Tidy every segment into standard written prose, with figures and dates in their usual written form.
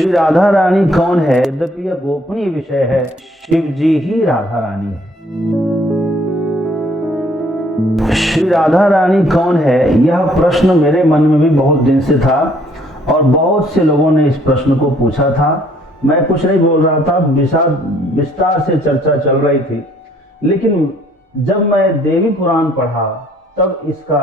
श्री राधा रानी कौन है? यद्यपि यह गोपनीय विषय है, शिव जी ही राधा रानी है। श्री राधा रानी कौन है? यह प्रश्न मेरे मन में भी बहुत दिन से था और बहुत से लोगों ने इस प्रश्न को पूछा था। मैं कुछ नहीं बोल रहा था, विस्तार से चर्चा चल रही थी, लेकिन जब मैं देवी पुराण पढ़ा तब इसका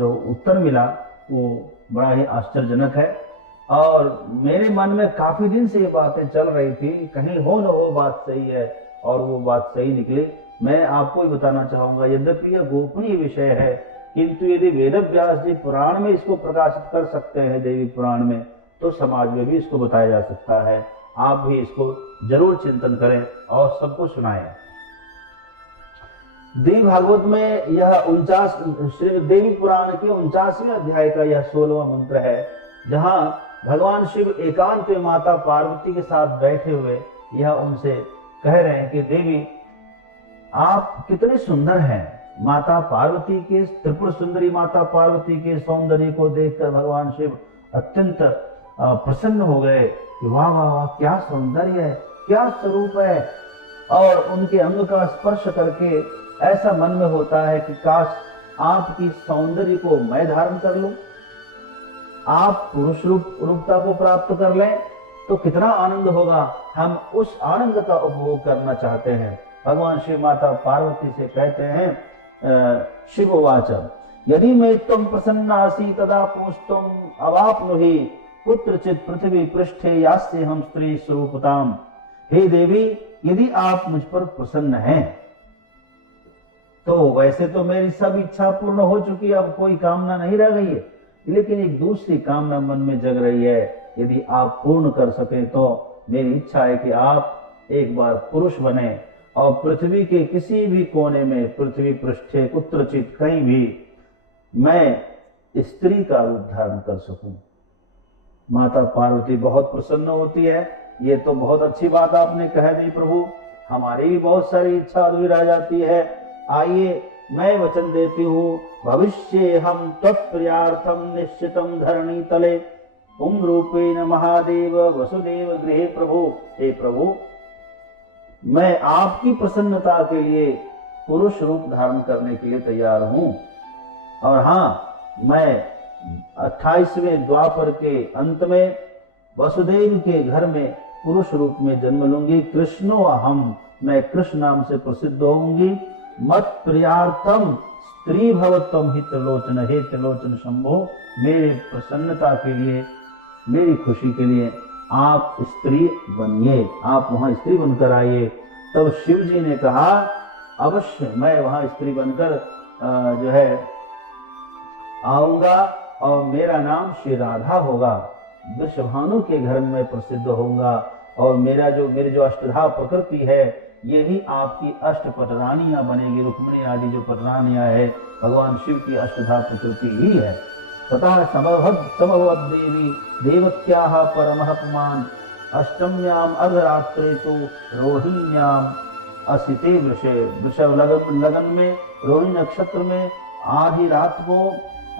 जो उत्तर मिला वो बड़ा ही आश्चर्यजनक है। और मेरे मन में काफी दिन से ये बातें चल रही थी, कहीं हो न हो बात सही है, और वो बात सही निकली। मैं आपको ही बताना चाहूंगा, यद्यपि यह गोपनीय विषय है, किंतु यदि वेद व्यास जी पुराण में इसको प्रकाशित कर सकते हैं, देवी पुराण में, तो समाज में भी इसको बताया जा सकता है। आप भी इसको जरूर चिंतन करें और सबको सुनाएं। देवी भागवत में यह 49 देवी पुराण के 49वें अध्याय का यह 16वां मंत्र है, जहां भगवान शिव एकांत में माता पार्वती के साथ बैठे हुए यह उनसे कह रहे हैं कि देवी आप कितने सुंदर हैं। माता पार्वती के, त्रिपुर सुंदरी माता पार्वती के सौंदर्य को देखकर भगवान शिव अत्यंत प्रसन्न हो गए कि वाह वाह वाह, क्या सौंदर्य है, क्या स्वरूप है। और उनके अंग का स्पर्श करके ऐसा मन में होता है कि काश आपकी सौंदर्य को मैं धारण कर लूं, आप पुरुष रूपता को प्राप्त कर लें तो कितना आनंद होगा। हम उस आनंद का उपभोग करना चाहते हैं। भगवान शिव माता पार्वती से कहते हैं, शिववाच यदि मैं तुम प्रसन्नासी तदा पुंस्तुम अवाप्नुहि कुत्रचित् पृथ्वी पृष्ठे यास्य हम स्त्री स्वरूपताम। हे देवी, यदि आप मुझ पर प्रसन्न हैं तो वैसे तो मेरी सब इच्छा पूर्ण हो चुकी है, अब कोई कामना नहीं रह गई है, लेकिन एक दूसरी कामना मन में जग रही है। यदि आप पूर्ण कर सके तो मेरी इच्छा है कि आप एक बार पुरुष बने और पृथ्वी के किसी भी कोने में, पृथ्वी पृष्ठे कुत्रचित कहीं भी, मैं स्त्री का रूप धारण कर सकूं। माता पार्वती बहुत प्रसन्न होती है। ये तो बहुत अच्छी बात आपने कह दी प्रभु, हमारी भी बहुत सारी इच्छा अधूरी रह जाती है। आइए मैं वचन देती हूँ, भविष्य हम तत्प्रियार्थम निश्चितम धरणी तले उम रूपेण महादेव वसुदेव गृहे प्रभु। हे प्रभु, मैं आपकी प्रसन्नता के लिए पुरुष रूप धारण करने के लिए तैयार हूँ। और हाँ, मैं 28वें द्वापर के अंत में वसुदेव के घर में पुरुष रूप में जन्म लूंगी। कृष्णो अहम, मैं कृष्ण नाम से प्रसिद्ध होंगी। मत प्रियार्थम स्त्री भवत्वम हि त्रिलोचन, हे त्रिलोचन शंभो, मेरे प्रसन्नता के लिए, मेरी खुशी के लिए आप स्त्री बनिए, आप वहां स्त्री बनकर आइए। तब शिव जी ने कहा, अवश्य मैं वहां स्त्री बनकर जो है आऊंगा और मेरा नाम श्री राधा होगा। वृषभानु के घर में प्रसिद्ध होऊंगा और मेरी जो अष्टधा प्रकृति है, यही आपकी अष्टपटरानियां बनेगी। रुक्मिणी आदि जो पटरानियां है, भगवान शिव की अष्टधा प्रकृति ही है। तथा समभवद देवी देवक्याः परमः पुमान् अष्टम्याम अर्धरात्रे तो रोहिण्याम असिते वृषभ लगन में, रोहिणी नक्षत्र में आधी रात को,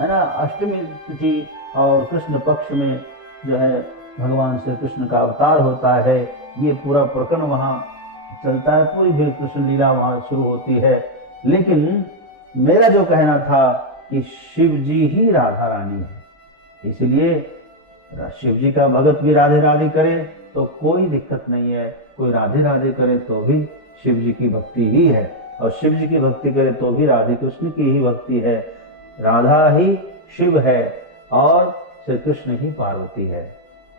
है ना, अष्टमी तिथि और कृष्ण पक्ष में जो है भगवान श्री कृष्ण का अवतार होता है। ये पूरा प्रकरण वहां चलता है, पूरी भी कृष्ण लीला वहां शुरू होती है। लेकिन मेरा जो कहना था कि शिव जी ही राधा रानी है, इसलिए शिव जी का भगत भी राधे राधे करे तो कोई दिक्कत नहीं है, कोई राधे राधे करे तो भी शिव जी की भक्ति ही है, और शिव जी की भक्ति करे तो भी राधे कृष्ण की ही भक्ति है। राधा ही शिव है और श्री कृष्ण ही पार्वती है,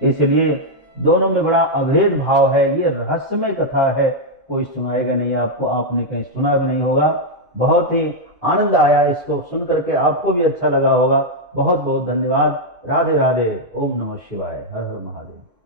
इसलिए दोनों में बड़ा अभेद भाव है। ये रहस्यमय कथा है, कोई सुनाएगा नहीं आपको, आपने कहीं सुना भी नहीं होगा। बहुत ही आनंद आया इसको सुन करके, आपको भी अच्छा लगा होगा। बहुत बहुत धन्यवाद। राधे राधे। ओम नमः शिवाय। हर हर महादेव।